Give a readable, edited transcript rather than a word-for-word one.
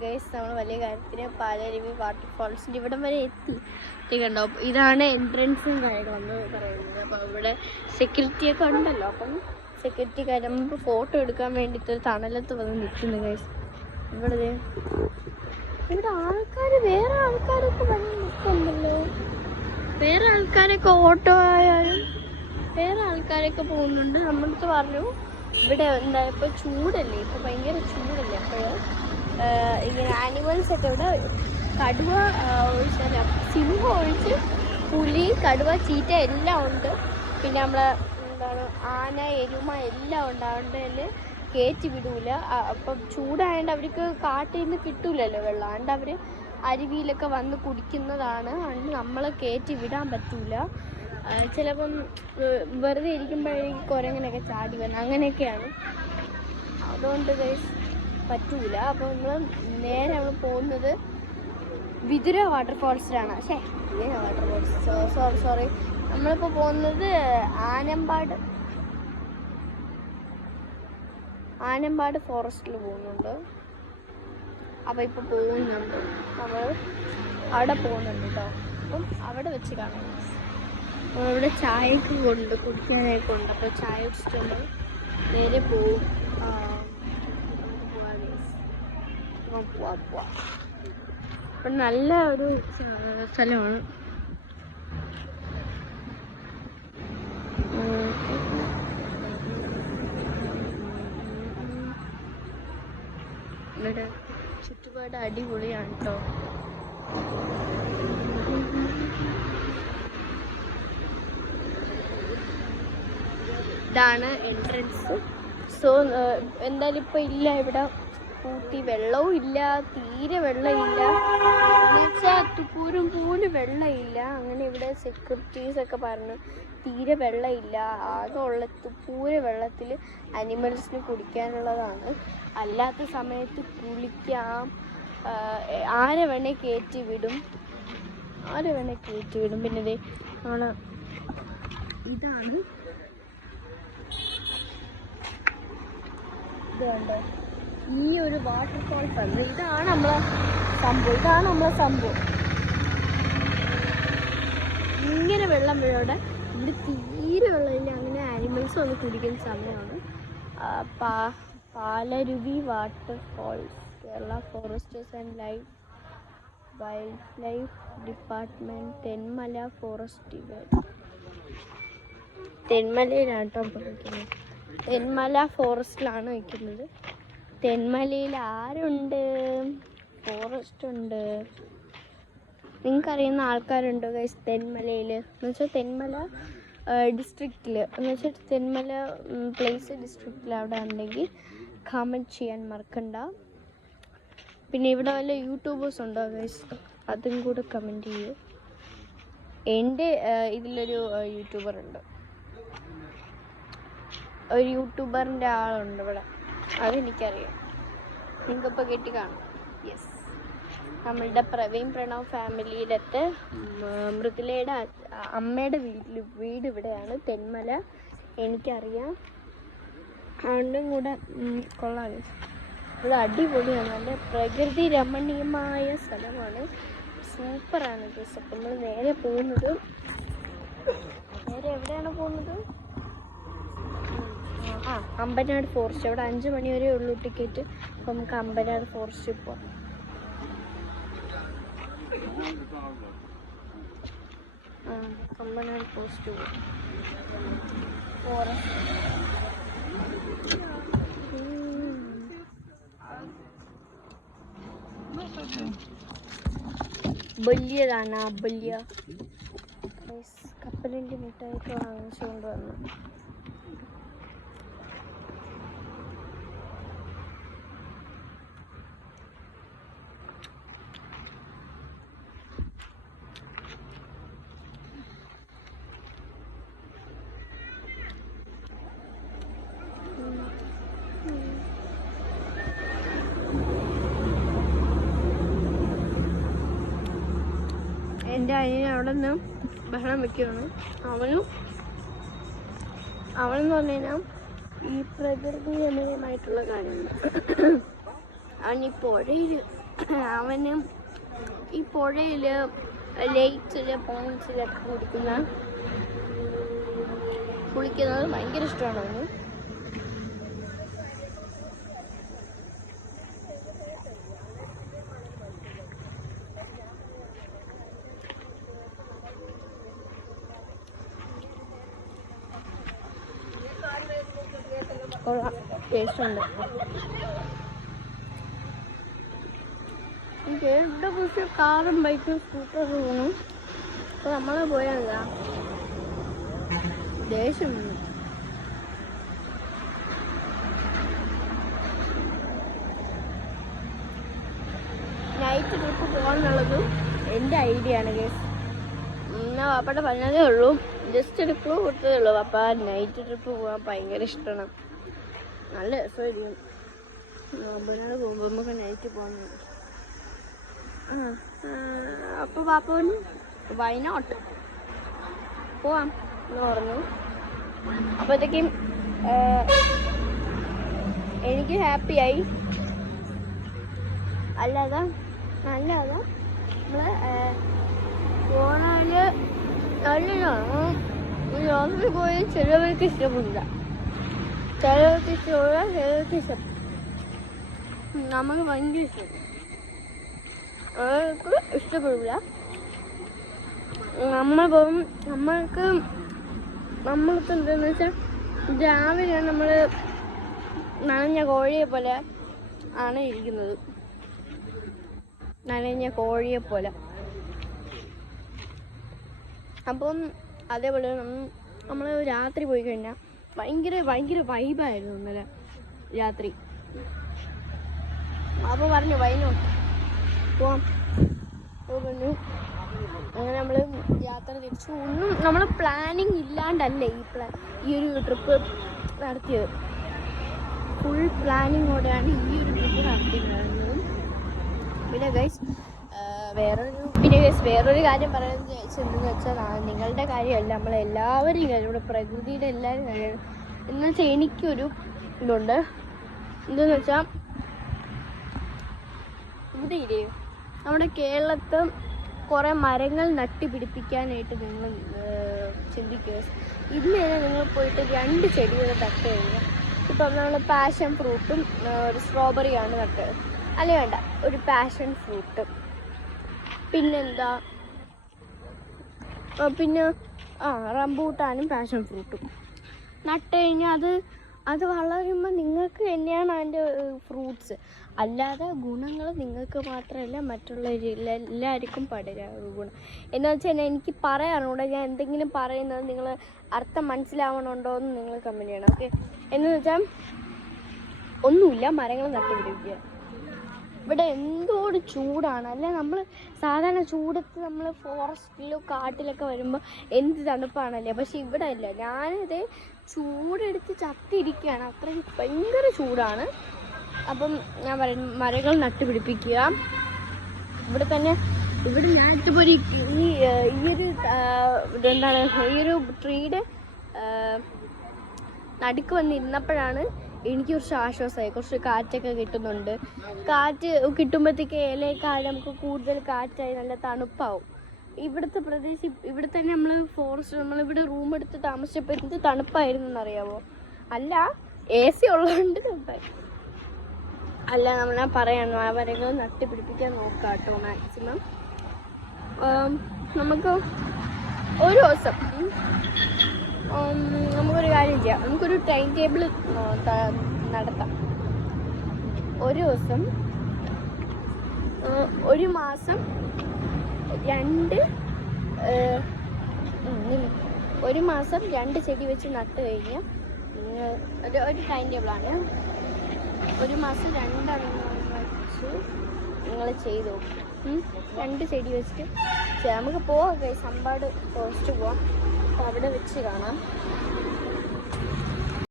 Guys നമ്മൾ വലിയ കാര്യത്തിന് പാലരുവി വാട്ടർഫാൾസിൻ്റെ ഇവിടം വരെ എത്തി കണ്ടോ. ഇതാണ് എൻട്രൻസും കാര്യങ്ങളെന്ന് പറയുന്നത്. അപ്പോൾ ഇവിടെ സെക്യൂരിറ്റിയൊക്കെ ഉണ്ടല്ലോ. അപ്പം സെക്യൂരിറ്റിക്കാർ നമുക്ക് ഫോട്ടോ എടുക്കാൻ വേണ്ടിയിട്ട് ഒരു തണലത്ത് വന്ന് നിൽക്കുന്നു ഗൈസ്. ഇവിടെ ആൾക്കാർ വേറെ ആൾക്കാരൊക്കെ വന്ന് നിൽക്കുന്നുണ്ടല്ലോ. വേറെ ആൾക്കാരൊക്കെ ഓട്ടോ ആയാലും വേറെ ആൾക്കാരൊക്കെ പോകുന്നുണ്ട്. നമ്മളടുത്ത് പറഞ്ഞു ഇവിടെ എന്താ ഇപ്പോൾ ചൂടല്ലേ, ഇപ്പോൾ ഭയങ്കര ചൂടല്ലേ. അപ്പോൾ ഇങ്ങനെ ആനിമൽസ് ഒക്കെ ഇവിടെ കടുവ ഒഴിച്ചല്ല, സിംഹം ഒഴിച്ച് പുലി, കടുവ, ചീറ്റ എല്ലാം ഉണ്ട്. പിന്നെ നമ്മളെ എന്താണ് ആന, എരുമ എല്ലാം ഉണ്ട്. അതുകൊണ്ട് തന്നെ കയറ്റി വിടൂല. അപ്പം ചൂടായതുകൊണ്ട് അവർക്ക് കാട്ടിൽ നിന്ന് കിട്ടൂലല്ലോ വെള്ളം. അതുകൊണ്ട് അവർ അരുവിയിലൊക്കെ വന്ന് കുടിക്കുന്നതാണ്. അതുകൊണ്ട് നമ്മളെ കയറ്റി വിടാൻ പറ്റൂല. ചിലപ്പം വെറുതെ ഇരിക്കുമ്പോഴേക്കും കുരങ്ങനൊക്കെ ചാടി വരണം, അങ്ങനെയൊക്കെയാണ്. അതുകൊണ്ട് പറ്റൂല. അപ്പോൾ നമ്മൾ പോകുന്നത് വിതുര വാട്ടർഫാൾസിലാണ്. വിതുര വാട്ടർഫാൾസ് സോറി നമ്മളിപ്പോൾ പോകുന്നത് ആനമ്പാട് ഫോറസ്റ്റിൽ പോകുന്നുണ്ട്. അപ്പോൾ ഇപ്പോൾ പോകുന്നുണ്ട്, നമ്മൾ അവിടെ പോകുന്നുണ്ട് കേട്ടോ. അപ്പം അവിടെ വെച്ച് കാണാം. ഇവിടെ ചായയൊക്കെ കുടിക്കാനൊക്കെ ഉണ്ട്. അപ്പോൾ ചായ കുടിച്ചിട്ട് നേരെ പോവും. അപ്പം നല്ല ഒരു സ്ഥലമാണ്. ഇവിടെ ചുറ്റുപാട് അടിപൊളിയാണ് കേട്ടോ. ഇതാണ് എൻട്രൻസ്. സോ എന്തായാലും ഇപ്പം ഇല്ല ഇവിടെ കൂട്ടി, വെള്ളവും ഇല്ല, തീരെ വെള്ളമില്ല. എന്നുവെച്ചാൽ തുപ്പൂരും പോലും വെള്ളമില്ല. അങ്ങനെ ഇവിടെ സെക്യൂരിറ്റീസൊക്കെ പറഞ്ഞു തീരെ വെള്ളമില്ല. ആകെ ഉള്ള തുപ്പൂര വെള്ളത്തിൽ അനിമൽസിന് കുടിക്കാനുള്ളതാണ്. അല്ലാത്ത സമയത്ത് കുളിക്കാം. ആരെ വേണേൽ കയറ്റി വിടും. പിന്നെ നമ്മൾ ഇതാണ് ഇതുണ്ട് ഈ ഒരു വാട്ടർഫാൾസ് ആണ്. ഇതാണ് നമ്മളെ സംഭവം. ഇങ്ങനെ വെള്ളം വീഴോടെ ഇവിടെ തീരെ വെള്ളമില്ല. അങ്ങനെ ആനിമൽസ് വന്ന് കുടിക്കുന്ന സമയമാണ്. Palaruvi waterfalls, Kerala foresters and wildlife department, Thenmala forest divide. തെന്മലയിലാണ് കേട്ടോ വയ്ക്കുന്നത്. തെന്മല ഫോറസ്റ്റിലാണ് വയ്ക്കുന്നത്. തെന്മലയിൽ ആരുണ്ട്? ഫോറസ്റ്റ് ഉണ്ട്. നിങ്ങൾക്കറിയുന്ന ആൾക്കാരുണ്ടോ ഗൈസ് തെന്മലയിൽ? എന്ന് വെച്ചാൽ തെന്മല ഡിസ്ട്രിക്റ്റിൽ, എന്ന് വെച്ചാൽ തെന്മല പ്ലേസ് ഡിസ്ട്രിക്റ്റിൽ അവിടെ ഉണ്ടെങ്കിൽ കമൻറ്റ് ചെയ്യാൻ മറക്കണ്ട. പിന്നെ ഇവിടെ വല്ല യൂട്യൂബേഴ്സ് ഉണ്ടോ ഗൈസ്? അതും കൂടെ കമൻറ്റ് ചെയ്യൂ. എൻ്റെ ഇതിലൊരു യൂട്യൂബറുണ്ട്, ഒരു യൂട്യൂബറിൻ്റെ ആളുണ്ട് ഇവിടെ, അതെനിക്കറിയാം. നിങ്ങൾക്കിപ്പോൾ കേട്ടി കാണും. യെസ്, നമ്മളുടെ പ്രവീൺ പ്രണവ് ഫാമിലിയിലത്തെ മൃദുലയുടെ അമ്മയുടെ വീട് ഇവിടെയാണ്, തെന്മല. എനിക്കറിയാം. അതുകൊണ്ടും കൂടെ കൊള്ളാം. ഇവിടെ അടിപൊളിയാണ്, നല്ല പ്രകൃതി രമണീയമായ സ്ഥലമാണ്. സൂപ്പറാണ് ഗൈസ്. അപ്പം നമ്മൾ നേരെ എവിടെയാണ് പോകുന്നത്? അമ്പനാട് ഫോറസ്റ്റ്. അവിടെ 5 മണി വരെ ഉള്ളൂ ടിക്കറ്റ്. അപ്പം നമുക്ക് അമ്പനാട് ഫോറസ്റ്റിൽ പോവാം. അമ്പനാട് ഫോറസ്റ്റ് ഫോറസ്റ്റ് വലിയതാണ്. വലിയ കപ്പലിൻ്റെ മിഠായിക്ക് വാങ്ങിച്ചുകൊണ്ട് വന്നു. എൻ്റെ അനിയൻ അവിടെ നിന്ന് ബഹളം വയ്ക്കുകയാണ്. അവനെന്ന് പറഞ്ഞു കഴിഞ്ഞാൽ ഈ പ്രകൃതി രമണീയമായിട്ടുള്ള കാര്യങ്ങൾ അവൻ ഈ പുഴയിൽ അവന് ഈ പുഴയില് ലേക്സില് പോൺസിലൊക്കെ കുളിക്കുന്നത് ഭയങ്കര ഇഷ്ടമാണ് അവന്. ടേസ്റ്റുണ്ട്. എനിക്ക് ഇവിടെ കുറച്ച് കാറും ബൈക്കും സ്കൂട്ടറും തോന്നും. അപ്പോൾ നമ്മൾ പോയാൽ ദേഷ്യം. നൈറ്റ് ട്രിപ്പ് പോകാനുള്ളതും എൻ്റെ ഐഡിയ ആണ് ഗേസ്. ഞാൻ പാപ്പയുടെ പറഞ്ഞതേ ഉള്ളൂ, ജസ്റ്റ് ഒരു ക്ലൂ കൊടുത്തതേ ഉള്ളൂ. പാപ്പ നൈറ്റ് ട്രിപ്പ് പോകാൻ ഭയങ്കര ഇഷ്ടമാണ്, നല്ല രസമായിരിക്കും. നോമ്പിനോട് പോകുമ്പോൾ നമുക്ക് നൈറ്റ് പോകുന്നത്. അപ്പോൾ പാപ്പൻ വൈ നോട്ട് പോവാം എന്ന് പറഞ്ഞു. അപ്പോഴത്തേക്കും എനിക്ക് ഹാപ്പിയായി. അല്ലാതെ നമ്മൾ പോണതിൽ നല്ലതാണ്. യാത്ര പോയി ചിലവർക്ക് ഇഷ്ടപ്പെടില്ല, ചിലവർക്ക് ഇഷ്ടപ്പെടില്ല, ചിലവർക്ക് ഇഷ്ടപ്പെടും. നമുക്ക് ഭയങ്കര ഇഷ്ടം, അവർക്ക് ഇഷ്ടപ്പെടില്ല. നമ്മൾക്ക് എന്താണെന്ന് വെച്ചാൽ രാവിലെ നമ്മൾ നനഞ്ഞ കോഴിയെ പോലെ ആണ് ഇരിക്കുന്നത്, നനഞ്ഞ കോഴിയെ പോലെ. അപ്പം അതേപോലെ നമ്മൾ രാത്രി പോയി കഴിഞ്ഞാൽ ഭയങ്കര വൈബായിരുന്നു ഇന്നലെ രാത്രി. അപ്പോൾ പറഞ്ഞു വൈനോട്ട് പോവാം പറഞ്ഞു. അങ്ങനെ നമ്മൾ യാത്ര തിരിച്ചു. ഒന്നും നമ്മൾ പ്ലാനിങ് ഇല്ലാണ്ടല്ലേ ഈ ഒരു ട്രിപ്പ് നടത്തിയത്. ഫുൾ പ്ലാനിങ്ങോടെയാണ് ഈ ഒരു ട്രിപ്പ് നടത്തിയിട്ടുണ്ടായിരുന്നത്. പിന്നെ ഗൈസ് വേറൊരു കാര്യം പറയുന്നത് എന്തെന്ന് വെച്ചാൽ, നിങ്ങളുടെ കാര്യമല്ല, നമ്മളെല്ലാവരും കാര്യം, ഇവിടെ പ്രകൃതിയുടെ എല്ലാവരും കാര്യമാണ്. എന്ന് വെച്ചാൽ എനിക്കൊരു ഇതുണ്ട്, എന്തെന്ന് വെച്ചാൽ ഇവിടെ ഇല്ലേ നമ്മുടെ കേരളത്ത് കുറേ മരങ്ങൾ നട്ടുപിടിപ്പിക്കാനായിട്ട് നിങ്ങൾ ചിന്തിക്കുക. ഇന്ന് തന്നെ നിങ്ങൾ പോയിട്ട് 2 ചെടികൾ നട്ട് കഴിഞ്ഞാൽ, ഇപ്പം നമ്മൾ പാഷൻ ഫ്രൂട്ടും ഒരു സ്ട്രോബെറിയാണ് നട്ടത്, അല്ലെ വേണ്ട, ഒരു പാഷൻ ഫ്രൂട്ട്, പിന്നെന്താ, പിന്നെ റംബൂട്ടാനും പാഷൻ ഫ്രൂട്ടും നട്ട് കഴിഞ്ഞാൽ അത് വളരുമ്പോൾ നിങ്ങൾക്ക് തന്നെയാണ് അതിൻ്റെ ഫ്രൂട്ട്സ്. അല്ലാതെ ഗുണങ്ങൾ നിങ്ങൾക്ക് മാത്രമല്ല മറ്റുള്ളവരെല്ലാവർക്കും പടരാറ് ഗുണം. എന്ന് വെച്ചാൽ എനിക്ക് പറയാനുണ്ട്, ഞാൻ എന്തെങ്കിലും പറയുന്നത് നിങ്ങൾ അർത്ഥം മനസ്സിലാവണുണ്ടോ എന്ന് നിങ്ങൾ കമൻറ്റ് ചെയ്യണം. ഓക്കെ, എന്ന് വെച്ചാൽ ഒന്നുമില്ല, മരങ്ങൾ നട്ടുപിടിപ്പിക്കുക. ഇവിടെ എന്തോട് ചൂടാണ്, അല്ലെ നമ്മൾ സാധാരണ ചൂടത്ത് നമ്മൾ ഫോറസ്റ്റിലോ കാട്ടിലൊക്കെ വരുമ്പോൾ എന്ത് തണുപ്പാണല്ലേ, പക്ഷെ ഇവിടെ ഇല്ല. ഞാനിത് ചൂടെടുത്ത് ചത്തിരിക്കുകയാണ്, അത്രയും ഭയങ്കര ചൂടാണ്. അപ്പം ഞാൻ പറയുന്നു, മരങ്ങൾ നട്ടുപിടിപ്പിക്കുക. ഇവിടെ ഞാൻ ഇതുപോലെ ഈ ഒരു ട്രീയുടെ നടുക്ക് വന്നിരുന്നപ്പോഴാണ് എനിക്ക് കുറച്ച് ആശ്വാസമായി. കുറച്ച് കാറ്റൊക്കെ കിട്ടുന്നുണ്ട്. കാറ്റ് കിട്ടുമ്പോഴത്തേക്ക് ഇലയൊക്കെ നമുക്ക് കൂടുതൽ കാറ്റായി നല്ല തണുപ്പാവും. ഇവിടുത്തെ പ്രദേശം, ഇവിടെ തന്നെ നമ്മൾ ഫോറസ്റ്റ്, നമ്മളിവിടെ റൂം എടുത്ത് താമസിച്ചപ്പോൾ എന്ത് തണുപ്പായിരുന്നു എന്നറിയാമോ? അല്ല, AC ഉള്ളതുകൊണ്ട് തണുപ്പായി. അല്ല, ഞാൻ പറയാണ്, മരങ്ങൾ നട്ടുപിടിപ്പിക്കാൻ നോക്കാം കേട്ടോ മാക്സിമം. നമുക്ക് ഒരു ദിവസം നമുക്കൊരു കാര്യം ചെയ്യാം, നമുക്കൊരു ടൈം ടേബിൾ നടത്താം. ഒരു ദിവസം, ഒരു മാസം 2 ചെടി വെച്ച് നട്ട് കഴിഞ്ഞാൽ ഒരു ടൈം ടേബിളാണ്. ഒരു മാസം 2 വെച്ച് നിങ്ങൾ ചെയ്തു 2 ചെടി വെച്ചിട്ട് നമുക്ക് പോവാം. സമ്പാട് ഫോറസ്റ്റ് പോവാം, അപ്പോൾ അവിടെ വെച്ച് കാണാം.